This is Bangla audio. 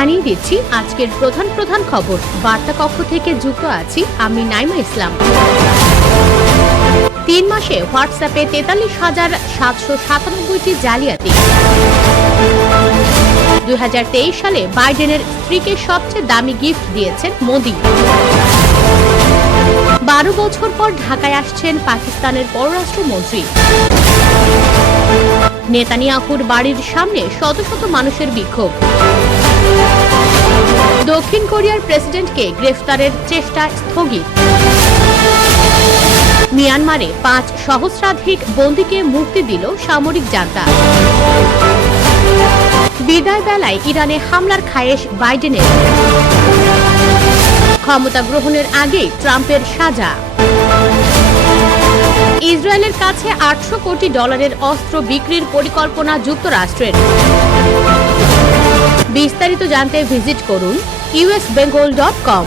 জানিয়ে দিচ্ছি আজকের প্রধান খবর। বার্তা কক্ষ থেকে যুক্ত আছি আমি নাইমা ইসলাম। 3 মাসে হোয়াটসঅ্যাপে 43,797টি জালিয়াতি। 2023 সালে বাইডেনের স্ত্রীকে সবচেয়ে দামি গিফট দিয়েছেন মোদি। 12 বছর পর ঢাকায় আসছেন পাকিস্তানের পররাষ্ট্রমন্ত্রী। নেতানিয়াহুর বাড়ির সামনে শত শত মানুষের বিক্ষোভ। দক্ষিণ কোরিয়ার প্রেসিডেন্টকে গ্রেফতারের চেষ্টা স্থগিত। মিয়ানমারে 5 সহস্রাধিক বন্দীকে মুক্তি দিল সামরিক জান্তা। বিদায় বেলায় ইরানে হামলার খায়েশ বাইডেনের। ক্ষমতা গ্রহণের আগেই ট্রাম্পের সাজা। ইসরায়েলের কাছে $800 কোটি অস্ত্র বিক্রির পরিকল্পনা যুক্তরাষ্ট্রের। বিস্তারিত জানতে ভিজিট করুন usbengal.com।